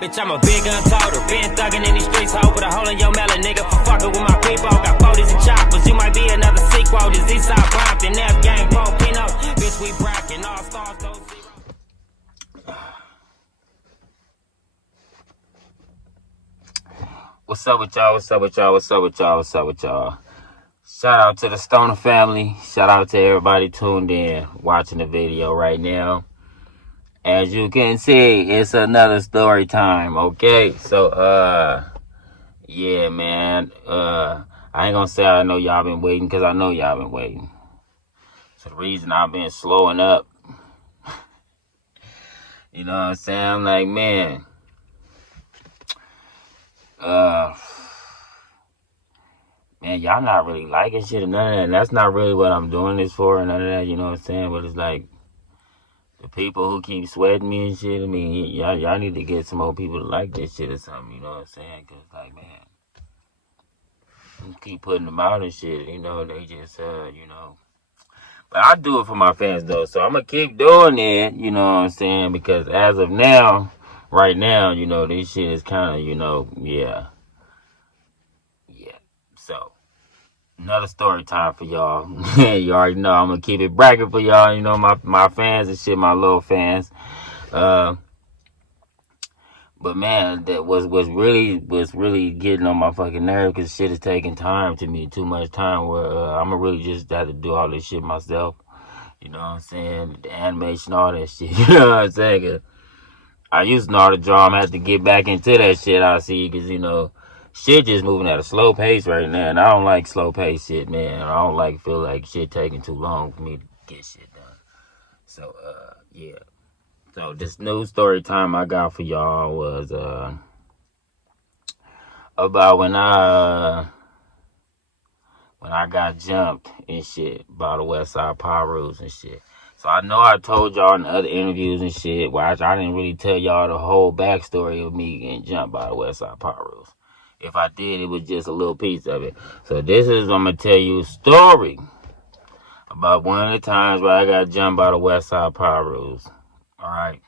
Bitch, I'm a big gun toter. Been thugging in these streets, ho. Put a hole in your melon, nigga, for fucking with my people. Got 40s and choppers. You might be another sequel. This Eastside Compton, F gang, Pino. Bitch, we brackin' all stars, those zeros. What's up with y'all? What's up with y'all? What's up with y'all? What's up with y'all? Shout out to the Stoner family. Shout out to everybody tuned in, watching the video right now. As you can see, it's another story time, okay? So, yeah, man. I ain't gonna say I know y'all been waiting, because I know y'all been waiting. So the reason I've been slowing up, you know what I'm saying? I'm like, man, man, y'all not really liking shit or none of that. And that's not really what I'm doing this for, and none of that, you know what I'm saying? But it's like, the people who keep sweating me and shit, I mean, y'all need to get some more people to like this shit or something, you know what I'm saying? Because, like, man, you keep putting them out and shit, you know, they just, you know. But I do it for my fans, though, so I'm going to keep doing it, you know what I'm saying? Because as of now, right now, you know, this shit is kind of, you know, yeah. So, another story time for y'all. You already know I'm gonna keep it bracket for y'all. You know, my fans and shit, my little fans. But man, that was really getting on my fucking nerve, because shit is taking time to me, too much time. Where I'm gonna really just have to do all this shit myself. You know what I'm saying? The animation, all that shit. You know what I'm saying? 'Cause I used to know how to draw. I'm gonna have to get back into that shit. I see, because you know, shit just moving at a slow pace right now, and I don't like slow pace shit, man. I don't feel like shit taking too long for me to get shit done. So, yeah. So this new story time I got for y'all was about when I got jumped and shit by the West Side Pyrus and shit. So I know I told y'all in other interviews and shit, where I didn't really tell y'all the whole backstory of me getting jumped by the West Side Pyrus. If I did, it was just a little piece of it. So this is, I'm going to tell you a story about one of the times where I got jumped by the West Side Pyrus. Alright?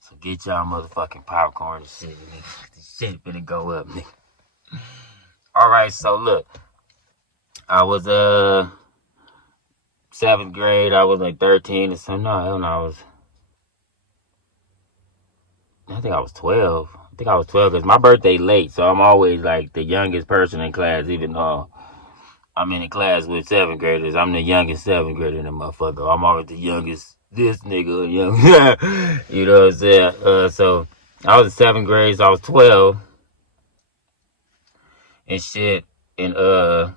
So get y'all motherfucking popcorn and shit, nigga. This shit finna go up, nigga. Alright, so look. I was, 7th grade. I was like 13 or something. No, hell no, I think I was 12. I think I was 12 because my birthday late, so I'm always like the youngest person in class, even though I'm in a class with 7th graders. I'm the youngest 7th grader in the motherfucker. I'm always the youngest, this nigga, young. You know what I'm saying? So I was in 7th grade, so I was 12 and shit. And I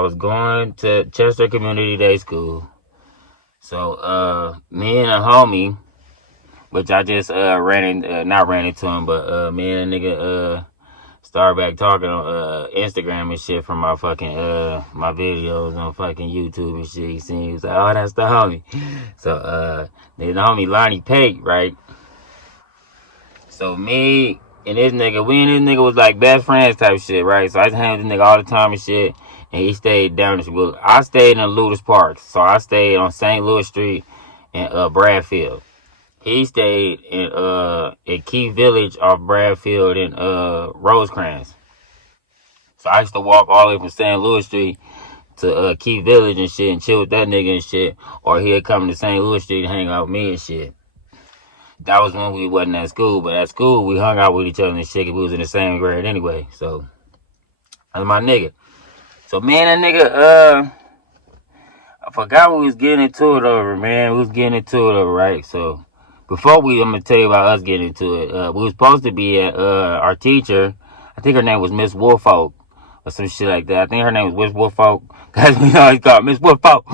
was going to Chester Community Day School. So, me and a homie, which I just not ran into him, but me and a nigga started back talking on Instagram and shit from my fucking my videos on fucking YouTube and shit. He was like, oh, that's the homie. So the homie Lonnie Pate, right? So me and this nigga, was like best friends type shit, right? So I just hang with this nigga all the time and shit. And he stayed down the street. I stayed in Ludus Park. So I stayed on St. Louis Street in Bradfield. He stayed in at Key Village off Bradfield and Rosecrans. So I used to walk all the way from St. Louis Street to Key Village and shit and chill with that nigga and shit. Or he'd come to St. Louis Street and hang out with me and shit. That was when we wasn't at school. But at school, we hung out with each other and shit because we was in the same grade anyway. So that's my nigga. So me and that nigga, I forgot what we was getting into it over, man. We was getting into it over, right? So before I'm gonna tell you about us getting into it. We was supposed to be at our teacher. I think her name was Miss Woolfolk or some shit like that. I think her name was Miss Woolfolk. Cause we always call her Miss Woolfolk.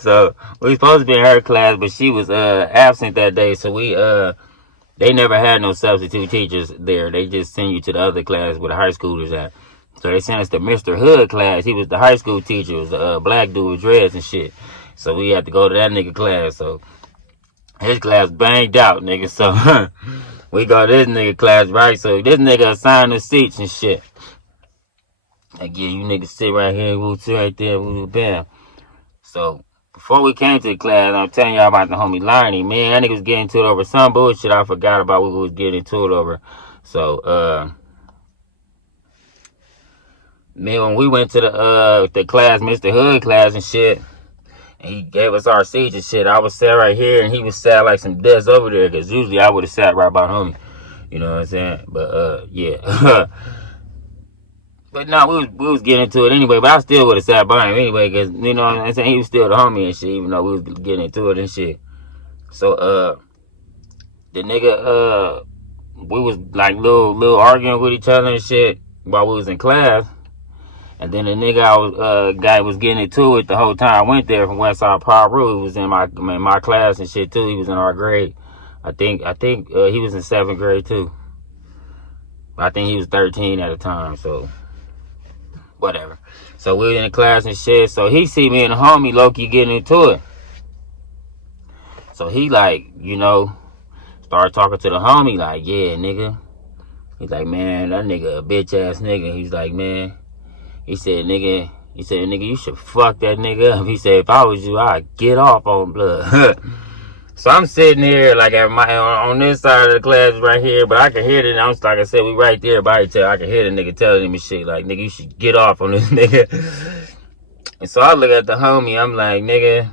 So we was supposed to be in her class, but she was absent that day. So they never had no substitute teachers there. They just send you to the other class where the high schoolers at. So they sent us to Mr. Hood class. He was the high school teacher. It was a black dude with dreads and shit. So we had to go to that nigga class. So his class banged out, nigga. So we go to this nigga class, right? So this nigga assigned the seats and shit. Like, yeah, you niggas sit right here, we'll sit right there, we'll bam. So before we came to the class, I'm telling y'all about the homie Lonnie. Man, that nigga was getting into it over some bullshit. I forgot about what we was getting into it over. So, man, when we went to the class, Mr. Hood class and shit, and he gave us our seats and shit, I was sat right here, and he was sat like some dust over there, because usually I would have sat right by homie. You know what I'm saying? But, yeah. But no, we was getting into it anyway. But I still would have sat by him anyway, because you know what I'm saying, he was still the homie and shit, even though we was getting into it and shit. So the nigga we was like little arguing with each other and shit while we was in class, and then the nigga guy was getting into it the whole time I went there from Westside Peru. He was in my class and shit too. He was in our grade. I think he was in 7th grade too. I think he was 13 at the time. So. Whatever. So we in the class and shit. So he see me and the homie Loki getting into it. So he like, you know, started talking to the homie like, yeah, nigga. He's like, man, that nigga a bitch ass nigga. He's like, man. He said, nigga, you should fuck that nigga up. He said, if I was you, I'd get off on blood. So I'm sitting here like on this side of the class right here, but I can hear it. I'm like I said, we right there by each other. I can hear the nigga telling him shit like, nigga, you should get off on this nigga. And so I look at the homie. I'm like, nigga.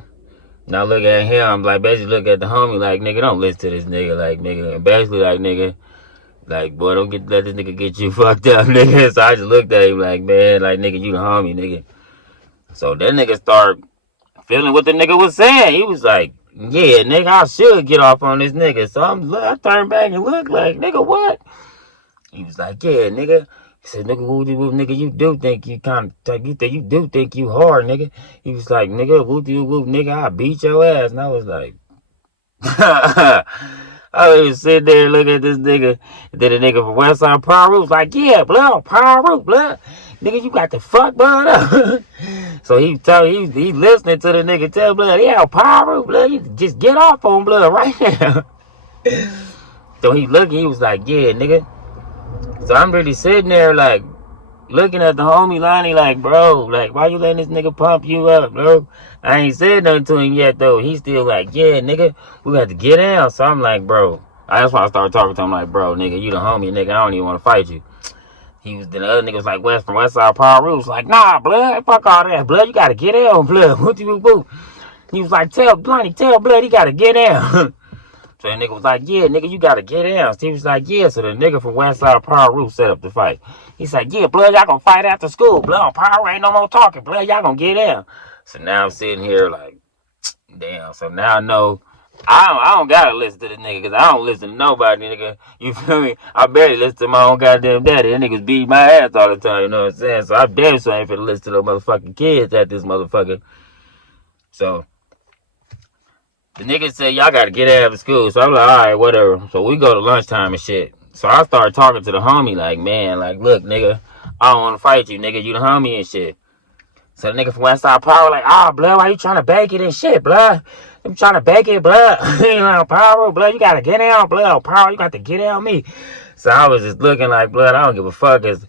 Now look at him. I'm like, basically look at the homie like, nigga, don't listen to this nigga. Like, nigga, and basically like, nigga, like, boy, don't let this nigga get you fucked up, nigga. So I just looked at him like, man, like, nigga, you the homie, nigga. So that nigga started feeling what the nigga was saying. He was like, yeah, nigga, I should get off on this nigga. So I turned back and looked like, nigga, what? He was like, yeah, nigga. He said, nigga, woo, nigga, you do think you kind of, you do think you hard, nigga. He was like, nigga, woo, nigga, I beat your ass. And I was like, I was sitting there looking at this nigga. And then the nigga from Westside Peru was like, yeah, blood, Peru, blood. Nigga, you got the fuck blood up. So he listening to the nigga tell blood, yeah, Peru, blood, you just get off on blood right now. So he was like, yeah, nigga. So I'm really sitting there like looking at the homie Lonnie like, bro, like, why you letting this nigga pump you up, bro? I ain't said nothing to him yet though. He's still like, yeah, nigga, we got to get down. So I'm like, bro, that's why I started talking to him like, bro, nigga, you the homie, nigga, I don't even want to fight you. Then the other nigga was like, from Westside Peru was like, nah, blood, fuck all that, blood, you gotta get down, blood. What you do? He was like, tell blood, he gotta get down. So the nigga was like, yeah, nigga, you gotta get down. So he was like, yeah. So the nigga from Westside Peru set up the fight. He's like, yeah, blood, y'all gonna fight after school. Blood, Peru ain't no more talking. Blood, y'all gonna get down. So now I'm sitting here like, damn. So now I know I don't gotta listen to this nigga, because I don't listen to nobody, nigga. You feel me? I barely listen to my own goddamn daddy. That niggas beat my ass all the time, you know what I'm saying? So I damn sure ain't finna listen to those motherfucking kids at this motherfucker. So the nigga said, y'all gotta get out of school. So I'm like, all right, whatever. So we go to lunchtime and shit. So I started talking to the homie like, man, like, look, nigga, I don't want to fight you, nigga. You the homie and shit. So the nigga from Westside Power like, blood, why you trying to bake it and shit, blood? I'm trying to bake it, blood. You know, Power, blood, you gotta get out, blood. Power, you got to get out me. So I was just looking like, blood, I don't give a fuck. Cause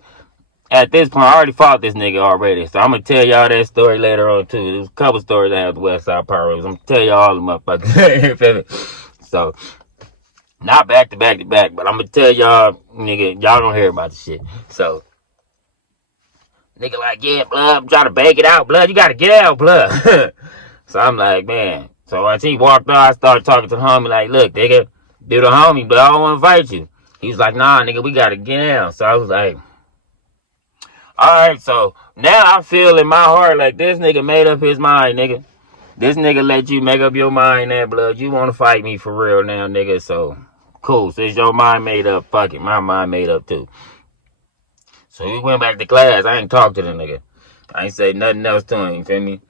at this point, I already fought this nigga already. So I'm gonna tell y'all that story later on too. There's a couple stories I have the Westside Power. I'm gonna tell y'all all the motherfuckers. So not back to back, but I'm gonna tell y'all, nigga, y'all don't hear about the shit. So nigga like, yeah, blood, I'm trying to bake it out, blood. You gotta get out, blood. So I'm like, man. So once he walked out, I started talking to the homie like, look, nigga, do the homie, but I don't want to fight you. He was like, nah, nigga, we gotta get out. So I was like, all right. So now I feel in my heart like this nigga made up his mind, nigga. This nigga let you make up your mind now, blood. You want to fight me for real now, nigga. So cool. Since your mind made up, fuck it. My mind made up too. So we went back to class. I ain't talked to the nigga. I ain't say nothing else to him, you feel me?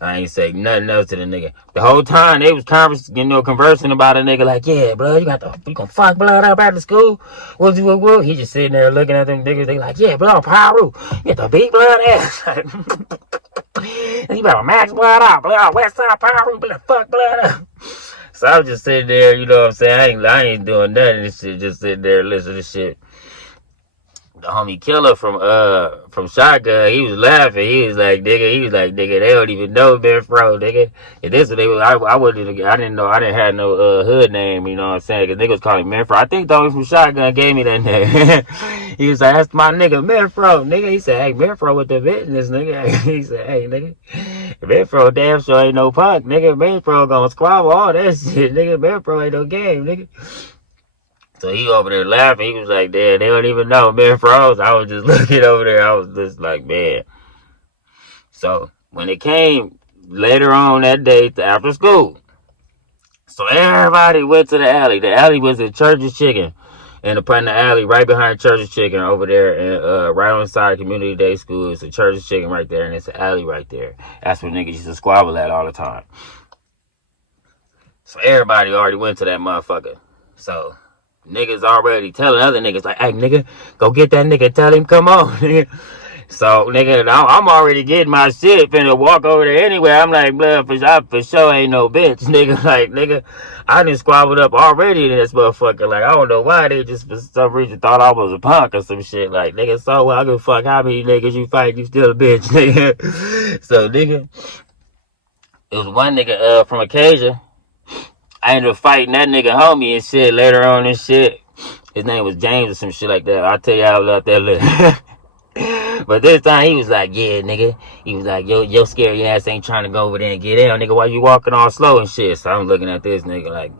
I ain't say nothing else to the nigga. The whole time they was conversing about a nigga like, yeah, blood, you gonna fuck blood up after school? What? He just sitting there looking at them niggas. They like, yeah, blood, Peru, you got to beat blood ass. You better max blood out, blood, Westside Peru, better fuck blood up. So I was just sitting there, you know what I'm saying? I ain't doing nothing. This shit, just sitting there listening to shit. the homie Killer from Shotgun, he was laughing. He was like, nigga, they don't even know Menfro, nigga. And this one, I didn't know, I didn't have no hood name, you know what I'm saying? Cause niggas call him Menfro. I think the homie from Shotgun gave me that name. He was like, that's my nigga, Menfro, nigga. He said, hey, Menfro with the business, nigga. He said, hey, nigga, Menfro damn sure ain't no punk, nigga. Menfro gonna squabble all that shit, nigga. Menfro ain't no game, nigga. So he over there laughing. He was like, damn, they don't even know, man, froze. I was just looking over there. I was just like, man. So when it came later on that day to after school, so everybody went to the alley. The alley was at Church's Chicken. And upon the alley, right behind Church's Chicken over there, and right on the side of Community Day School, it's a Church's Chicken right there, and it's an alley right there. That's where niggas used to squabble at all the time. So everybody already went to that motherfucker. So niggas already telling other niggas like, hey, nigga, go get that nigga, tell him come on, nigga. So, nigga, I'm already getting my shit, finna walk over there anyway. I'm like, blood, for sure ain't no bitch, nigga. Like, nigga, I done squabbled up already in this motherfucker. Like, I don't know why they just for some reason thought I was a punk or some shit. Like, nigga, so I give a fuck how many niggas you fight, you still a bitch, nigga. So, nigga, it was one nigga from Acacia. I ended up fighting that nigga homie and shit later on and shit. His name was James or some shit like that. I'll tell you how about that later. But this time he was like, yeah, nigga. He was like, yo, scary ass ain't trying to go over there and get in, nigga. Why you walking all slow and shit? So I'm looking at this nigga like,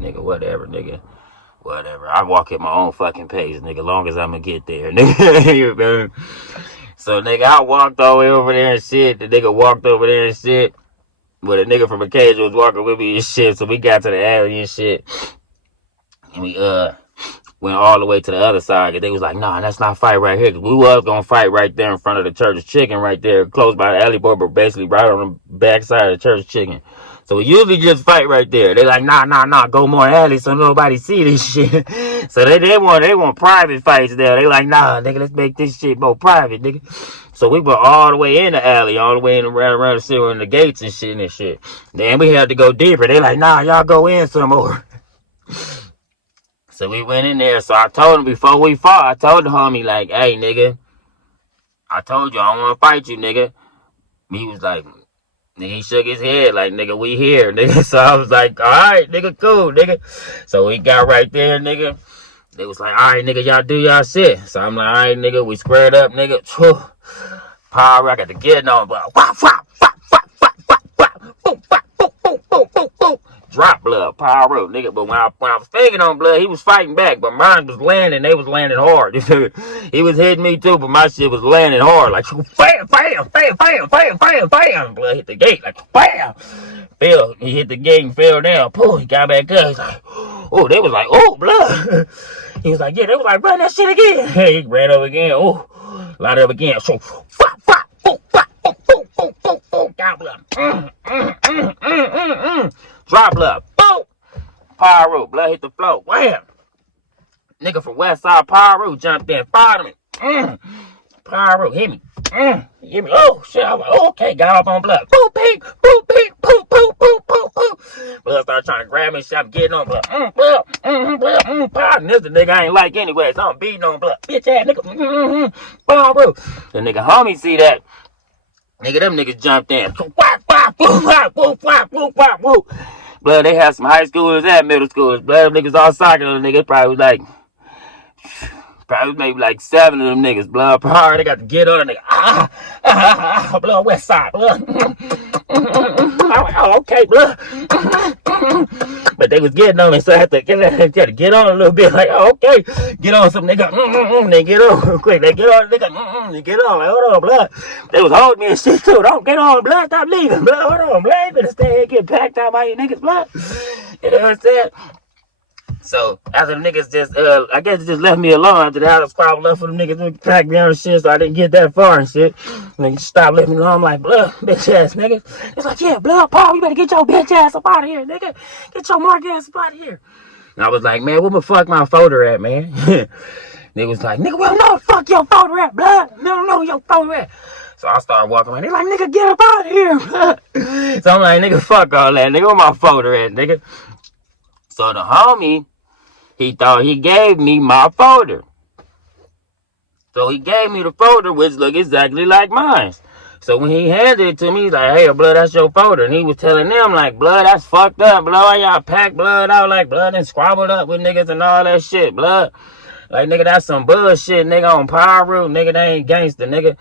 nigga, whatever, nigga. Whatever. I walk at my own fucking pace, nigga, long as I'm gonna get there, nigga. So, nigga, I walked all the way over there and shit. The nigga walked over there and shit. But a nigga from Acacia was walking with me and shit. So we got to the alley and shit. And we went all the way to the other side. And they was like, nah, let's not fight right here. Cause we was gonna fight right there in front of the Church's Chicken right there, close by the alley boy, but basically right on the back side of the Church's Chicken. So we usually just fight right there. They like, nah, go more alley so nobody see this shit. So they want private fights there. They like, nah, nigga, let's make this shit more private, nigga. So we were all the way in the alley, all the way in around the city in the gates and shit. Then we had to go deeper. They like, nah, y'all go in some more. So we went in there. So I told him before we fought, I told the homie like, hey, nigga, I told you I don't want to fight you, nigga. He was like, and he shook his head like, nigga, we here, nigga. So I was like, all right, nigga, cool, nigga. So we got right there, nigga. They was like, all right, nigga, y'all do y'all shit. So I'm like, all right, nigga, we squared up, nigga. Power, I got to get on, but drop blood, power up, nigga. But when I was thinking on blood, he was fighting back, but mine was landing. They was landing hard. He was hitting me too, but my shit was landing hard. Like bam, bam, bam, bam, bam, bam, bam. Blood hit the gate like bam. Fell. He hit the gate and fell down. Pooh, he got back up. He's like, oh, they was like, oh, blood. He was like, yeah, they was like, run that shit again. He ran up again. Oh, light up again. So, got blood. Drop blood. Boom. Pyro. Blood hit the floor. Wham. Nigga from West Side Pyro jumped in. Fired me. Pyro hit me. Hit me. Oh, shit. I was like, oh, okay. Got off on blood. Boop, beep. Boop, beep. Boop, boop, boop, boop, boop. Blood started trying to grab me. Shit, I'm getting on blood. Blood. Pyro. This the nigga I ain't like anyway. So I'm beating on blood. Bitch ass nigga. Pyro. The nigga homie see that. Nigga, them niggas jumped in. Blood, they had some high schoolers and middle schoolers. Blood, them niggas all soccer. Them niggas probably was like, maybe like 7 of them niggas. Blood, power, they got to get on. Nigga, blood, West Side, blood. I'm like, oh, okay, blood. But they was getting on me, so I had to get on a little bit. Like, oh, okay, get on some nigga. They get on quick. They get on, nigga. They get on. Like, hold on, blood. They was holding me and shit too. Don't get on, blood. Stop leaving, blood. Hold on, blood. You better stay here and get packed out by you niggas, blood. You know what I'm saying? So after the niggas just, I guess it just left me alone after that. I was squabbled up for them niggas, packed me on and shit, so I didn't get that far and shit. Niggas stopped letting me alone. I'm like, blood, bitch ass niggas. It's like, yeah, blood, Paul, you better get your bitch ass up out of here, nigga. Get your mark ass up out of here. And I was like, man, where the fuck my folder at, man? They was like, nigga, well, no, fuck your folder at, blood. No, your folder at. So I started walking around. They like, nigga, get up out of here. So I'm like, nigga, fuck all that, nigga. Where my folder at, nigga? So the homie, he thought he gave me my folder. So he gave me the folder, which looked exactly like mine. So when he handed it to me, he's like, hey, blood, that's your folder. And he was telling them, like, blood, that's fucked up, blood. Y'all pack blood out like blood and squabbled up with niggas and all that shit, blood. Like, nigga, that's some bullshit, nigga, on power root. Nigga, they ain't gangster, nigga.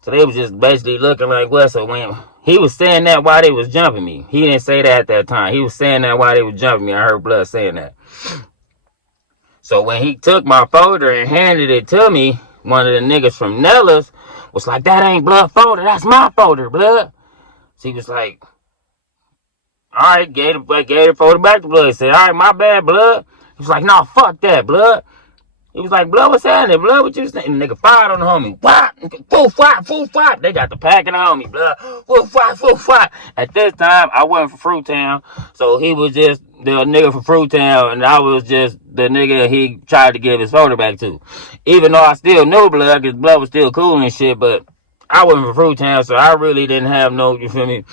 So they was just basically looking like, what? So when he was saying that while they was jumping me. He didn't say that at that time. He was saying that while they was jumping me. I heard blood saying that. So when he took my folder and handed it to me, one of the niggas from Nella's was like, that ain't blood folder. That's my folder, blood. So he was like, all right, gave the folder back to blood. He said, all right, my bad, blood. He was like, no, fuck that, blood. He was like, blood, what's happening, blood? What you saying? The nigga fired on the homie. What? Full fight. They got the packing on me, blood. Full fight. At this time, I wasn't for Fruittown, so he was just the nigga from Fruittown, and I was just the nigga he tried to give his folder back to. Even though I still knew blood, because blood was still cool and shit, but I wasn't for Fruittown, so I really didn't have no, you feel me,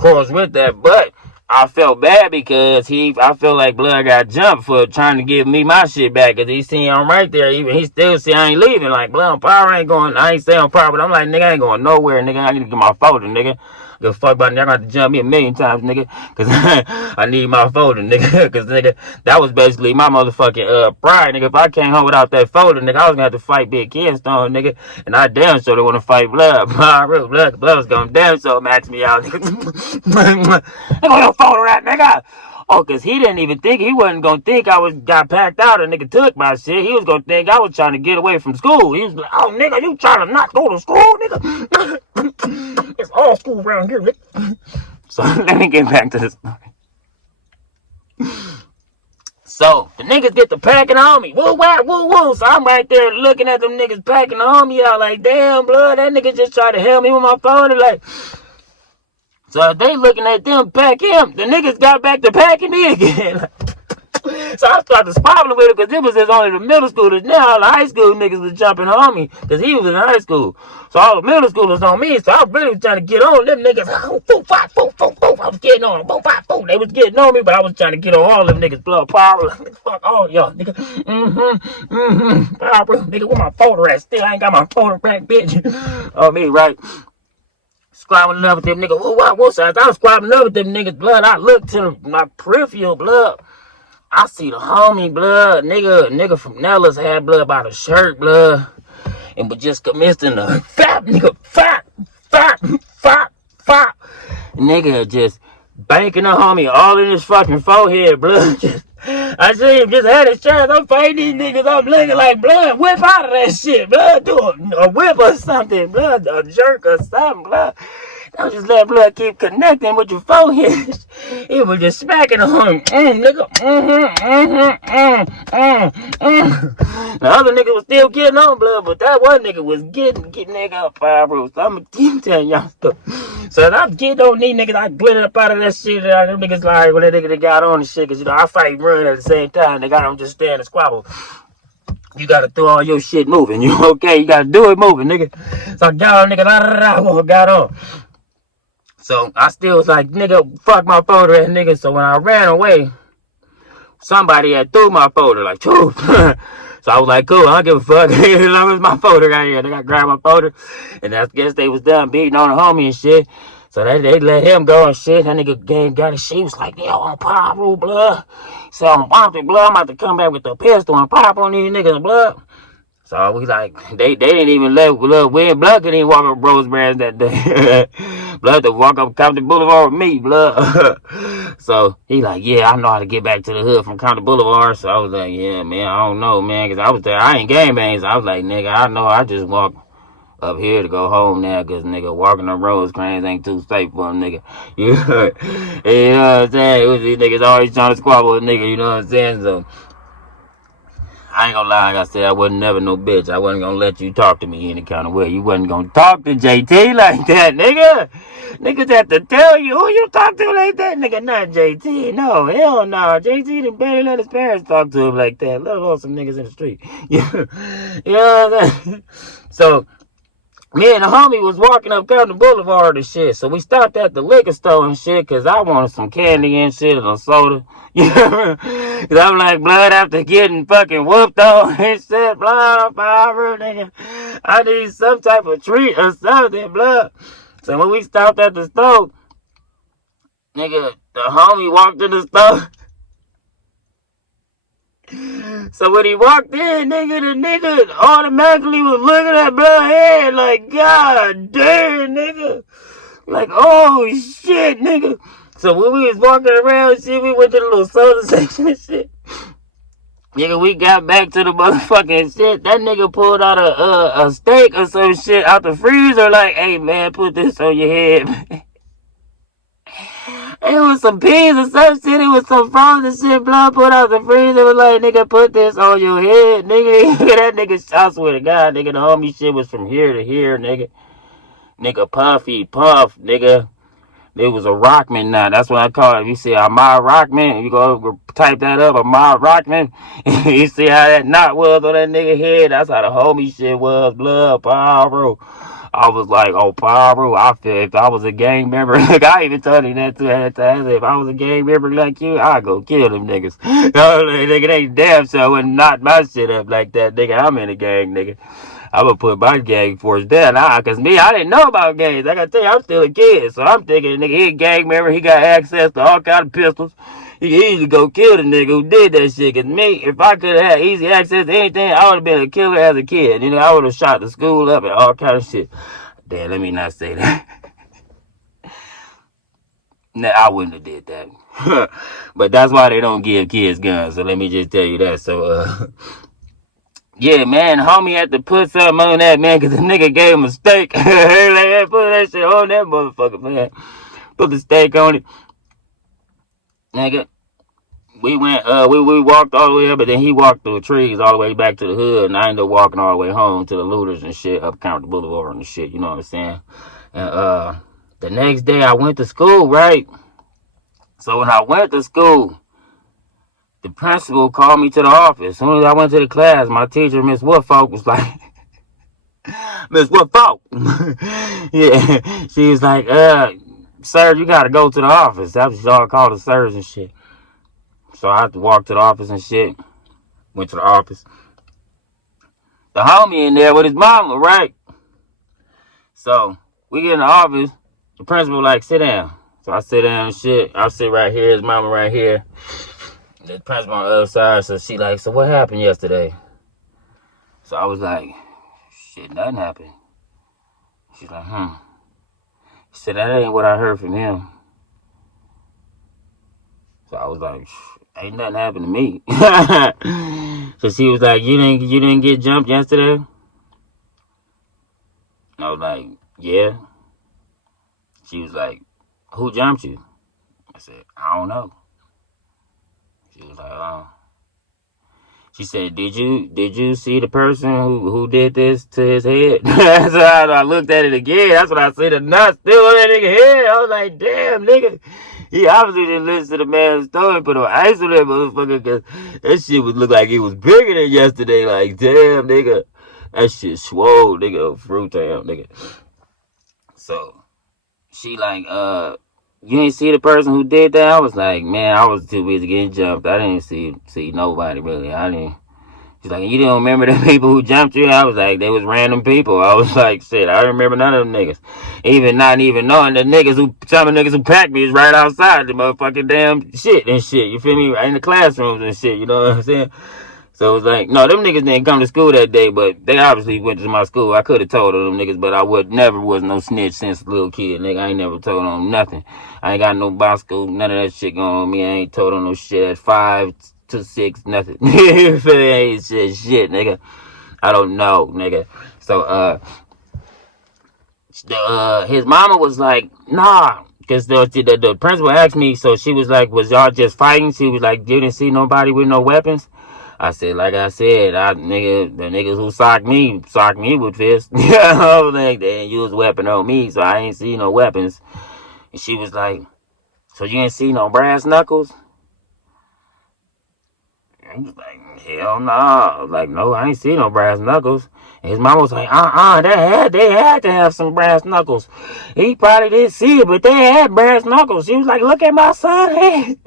quarrels with that. But I felt bad because I feel like blood got jumped for trying to give me my shit back, because he seen I'm right there. Even he still see I ain't leaving. Like, blood on power ain't going. I ain't staying on power, but I'm like, nigga, I ain't going nowhere, nigga. I need to get my folder, nigga. Give a fuck about it. I got to jump me a million times, nigga, because I need my folder, nigga. Because, nigga, that was basically my motherfucking pride, nigga. If I came home without that folder, nigga, I was going to have to fight Big Kidstone, nigga. And I damn sure they want to fight blood. Blood was going to damn sure match me out, nigga. Ain't got no folder at, nigga. Oh, because he didn't even think, he wasn't going to think I got packed out and nigga took my shit. He was going to think I was trying to get away from school. He was like, oh, nigga, you trying to not go to school, nigga? It's all school around here, nigga. So, let me get back to this story. So, the niggas get to packing on me. Woo, wah, woo, woo. So, I'm right there looking at them niggas packing on me out like, damn, blood, that nigga just tried to help me with my phone. And like, so they looking at them pack him. The niggas got back to packing me again. So I started squabbling with him because it was just only the middle schoolers. Now all the high school niggas was jumping on me because he was in high school. So all the middle schoolers on me. So I really was trying to get on them niggas. I was getting on them. They was getting on me, but I was trying to get on all them niggas. Blood power. Fuck all y'all, nigga. Power, nigga, where my folder at? Still, I ain't got my folder back, bitch. Oh, me, right? Squabbling up with them niggas. What's that? I was squabbling up with them niggas. Blood. I looked to my peripheral, blood. I see the homie, blood, nigga from Nella's had blood by the shirt, blood, and was just commencing the fap, nigga, fap. Nigga just banking the homie all in his fucking forehead, blood. I see him just had his chest. I'm fighting these niggas. I'm looking like, blood, whip out of that shit, blood, do a whip or something, blood, a jerk or something, blood. Don't just let blood keep connecting with your forehead. He was just smacking on him. Nigga. The other nigga was still getting on blood, but that one nigga was getting nigga up five rules. So I'm going to keep telling y'all stuff. So I'm getting on these niggas. I glittered up out of that shit. Them niggas like, when that nigga that got on the shit, because, you know, I fight and run at the same time. They got them just stand and squabble. You gotta throw all your shit moving. You okay? You gotta do it moving, nigga. So I got on, nigga. Got on. So I still was like, nigga, fuck my folder ass nigga. So when I ran away, somebody had threw my folder, like, choo. So I was like, cool, I don't give a fuck. As long as my folder got here. They got grab my folder. And I guess they was done beating on the homie and shit. So they let him go and shit. That nigga got his shit. He was like, yo, I'm pop rule, blood. So I'm bumping blood. I'm about to come back with the pistol and pop on these niggas, blood. So we like, they didn't even let blood win. Blood couldn't even walk up Roseberry that day. Blood to walk up Compton Boulevard with me, blood. So he like, yeah, I know how to get back to the hood from Compton Boulevard. So I was like, yeah, man, I don't know, man. Because I was there, I ain't gangbang. So I was like, nigga, I know I just walk up here to go home now. Because, nigga, walking on Rosecrans ain't too safe for a nigga. You know what I'm saying? It was these niggas always trying to squabble with a nigga, you know what I'm saying? So I ain't gonna lie, like I said, I wasn't never no bitch. I wasn't gonna let you talk to me any kind of way. You wasn't gonna talk to JT like that, nigga. Niggas have to tell you who you talk to like that. Nigga, not JT. No, hell no. JT didn't barely let his parents talk to him like that. Let alone some niggas in the street. You know what I'm saying? So Me and the homie was walking up Compton Boulevard and shit. So we stopped at the liquor store and shit because I wanted some candy and shit and a soda. You know? Because I'm like, blood, after getting fucking whooped on and shit, blood, power, nigga. I need some type of treat or something, blood. So when we stopped at the store, nigga, the homie walked in the store. So when he walked in, the nigga automatically was looking at blood head like, God damn, nigga. Like, oh shit, nigga. So when we was walking around and shit, we went to the little soda section and shit. Nigga, we got back to the motherfucking shit. That nigga pulled out a steak or some shit out the freezer. Like, hey man, put this on your head, man. It was some peas or some shit. It was some frozen shit. Blood put out the freezer. It was like, nigga, put this on your head, nigga. That nigga, I swear to God, nigga, the homie shit was from here to here, nigga. Nigga, puffy, puff, nigga. It was a Rockman now. That's what I call it. If you see Ahmad Rockman, you go type that up, Ahmad Rockman. You see how that knot was on that nigga head. That's how the homie shit was. Blood, pyro. I was like, oh, pyro. I feel if I was a gang member, like I even told him that too at the time. If I was a gang member like you, I'd go kill them niggas. No, nigga, they damn sure wouldn't knot my shit up like that, nigga. I'm in a gang, nigga. I'm gonna put my gang force down. Cause me, I didn't know about gangs. I gotta tell you, I'm still a kid. So I'm thinking, nigga, he a gang member. He got access to all kind of pistols. He can easily go kill the nigga who did that shit. Cause me, if I could have had easy access to anything, I would have been a killer as a kid. You know, I would have shot the school up and all kind of shit. Damn, let me not say that. Nah, I wouldn't have did that. But that's why they don't give kids guns. So let me just tell you that. So, yeah, man, homie had to put something on that, man, because the nigga gave him a steak. Like, hey, put that shit on that motherfucker, man. Put the steak on it. Nigga, we went, we walked all the way up, but then he walked through the trees all the way back to the hood, and I ended up walking all the way home to the looters and shit, up Compton Boulevard and shit, you know what I'm saying? And, the next day I went to school, right? So when I went to school, the principal called me to the office. As soon as I went to the class, my teacher, Miss Woodfolk, was like, Miss Woodfolk. Yeah, she was like, sir, you gotta go to the office. That's what y'all call the sirs and shit. So I had to walk to the office and shit. Went to the office. The homie in there with his mama, right? So we get in the office. The principal like, sit down. So I sit down and shit. I sit right here. His mama right here. The principal on the other side. So she like, so what happened yesterday? So I was like, shit, nothing happened. She's like, She said, that ain't what I heard from him. So I was like, ain't nothing happened to me. So she was like, you didn't get jumped yesterday? I was like, yeah. She was like, who jumped you? I said, I don't know. She was like, oh. She said, did you see the person who did this to his head? So I looked at it again. That's when I see the knot still on that nigga head. I was like, damn, nigga. He obviously didn't listen to the man's story and put on ice on that motherfucker, because that shit would look like it was bigger than yesterday. Like, damn, nigga. That shit swole, nigga. Fruit town, nigga. So she like, you ain't see the person who did that? I was like, man, I was too busy getting jumped. I didn't see nobody really. I didn't. She's like, you don't remember the people who jumped you? I was like, they was random people. I was like, shit, I don't remember none of them niggas. Not even knowing the some of the niggas who packed me is right outside the motherfucking damn shit and shit. You feel me? Right in the classrooms and shit. You know what I'm saying? So it was like, no, them niggas didn't come to school that day, but they obviously went to my school. I could have told them niggas, but I never was no snitch since a little kid, nigga. I ain't never told them nothing. I ain't got no Bosco, none of that shit going on me. I ain't told them no shit at 5 to 6, nothing. You feel me? I ain't said shit, nigga. I don't know, nigga. So, his mama was like, nah. Because the principal asked me, so she was like, was y'all just fighting? She was like, you didn't see nobody with no weapons? I said, like I said, the niggas who socked me with fists. I was like, they didn't use a weapon on me, so I ain't see no weapons. And she was like, so you ain't see no brass knuckles? I was like, hell no. I was like, no, I ain't see no brass knuckles. And his mom was like, they had to have some brass knuckles. He probably didn't see it, but they had brass knuckles. She was like, look at my son head.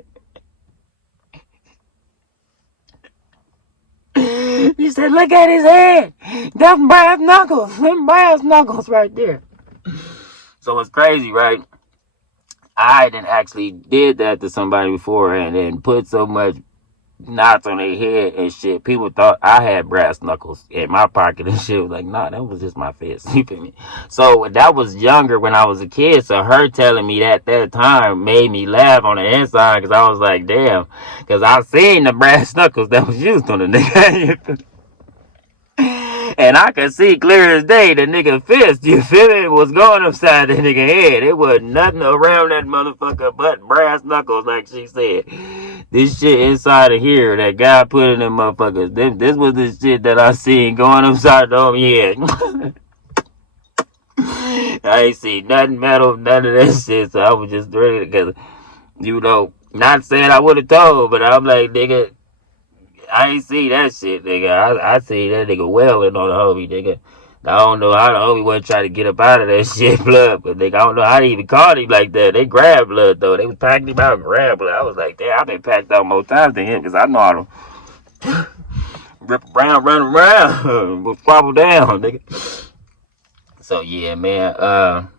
He said, look at his head. Them brass knuckles. Them brass knuckles right there. So it's crazy, right? I didn't actually did that to somebody before and then put so much knots on their head and shit. People thought I had brass knuckles in my pocket and shit. Was like, nah, that was just my fist. You feel me? So that was younger when I was a kid. So her telling me that time made me laugh on the inside because I was like, damn, because I seen the brass knuckles that was used on the nigga. And I could see clear as day the nigga fist, you feel me, was going upside the nigga head. It was nothing around that motherfucker but brass knuckles, like she said. This shit inside of here that God put in them motherfuckers. This was the shit that I seen going upside the head. I ain't see nothing metal, none of that shit, so I was just ready because, you know, not saying I would have told, but I'm like, nigga, I ain't see that shit, nigga. I see that nigga wailing on the homie, nigga. I don't know how the homie wasn't trying to get up out of that shit, blood. But nigga, I don't know how they even caught him like that. They grabbed blood, though. They was packing him out and grabbed blood. I was like, damn, I've been packed out more times than him because I know how to rip around, run around, squabble down, nigga. So, yeah, man.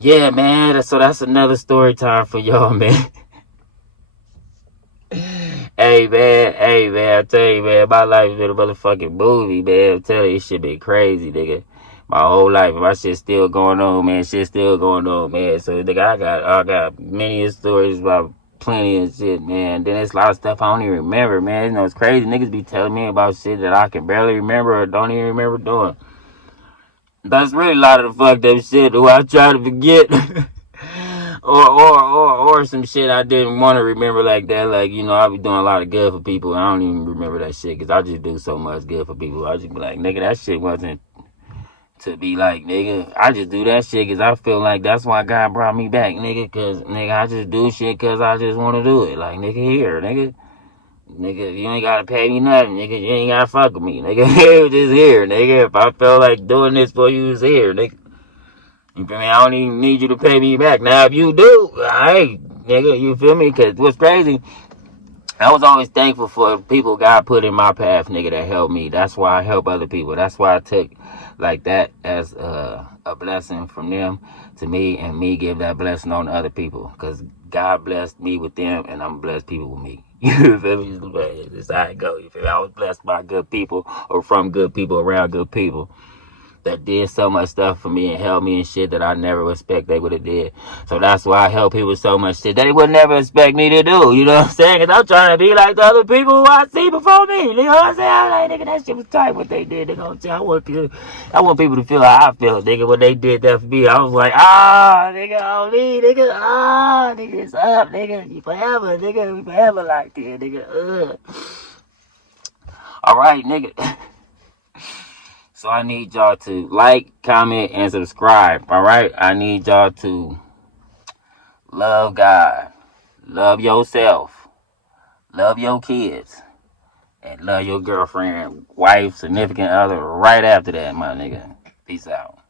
Yeah, man. So that's another story time for y'all, man. Hey man, I tell you, man, my life been a motherfucking movie, man. I'm telling you, this shit been crazy, nigga. My whole life, my shit still going on, man. Shit still going on, man. So, nigga, I got many stories about plenty of shit, man. Then there's a lot of stuff I don't even remember, man. You know, it's crazy. Niggas be telling me about shit that I can barely remember or don't even remember doing. That's really a lot of the fucked up shit that I try to forget. Or some shit I didn't want to remember like that. Like, you know, I be doing a lot of good for people. I don't even remember that shit because I just do so much good for people. I just be like, nigga, that shit wasn't to be like, nigga. I just do that shit because I feel like that's why God brought me back, nigga. Because, nigga, I just do shit because I just want to do it. Like, nigga, here, nigga. Nigga, you ain't got to pay me nothing, nigga. You ain't got to fuck with me, nigga. You just here, nigga. If I felt like doing this for you, it's here, nigga. You feel me? I don't even need you to pay me back. Now, if you do, hey, nigga, you feel me? Because what's crazy, I was always thankful for people God put in my path, nigga, that helped me. That's why I help other people. That's why I took like that as a blessing from them to me, and me give that blessing on to other people. Because God blessed me with them, and I'm blessed people with me. You feel me? That's how it go. You feel me? I was blessed by good people or from good people around good people that did so much stuff for me and helped me and shit that I never expect they would have did. So that's why I help people so much shit they would never expect me to do. You know what I'm saying? Because I'm trying to be like the other people who I see before me. You know what I'm saying? I'm like, nigga, that shit was tight what they did. They gonna tell, I want people to feel how I feel, nigga, when they did that for me. I was like, nigga, on me, nigga. Nigga, it's up, nigga. You forever, nigga. We forever like this, nigga. All right, nigga. So I need y'all to like, comment, and subscribe, all right? I need y'all to love God, love yourself, love your kids, and love your girlfriend, wife, significant other right after that, my nigga. Peace out.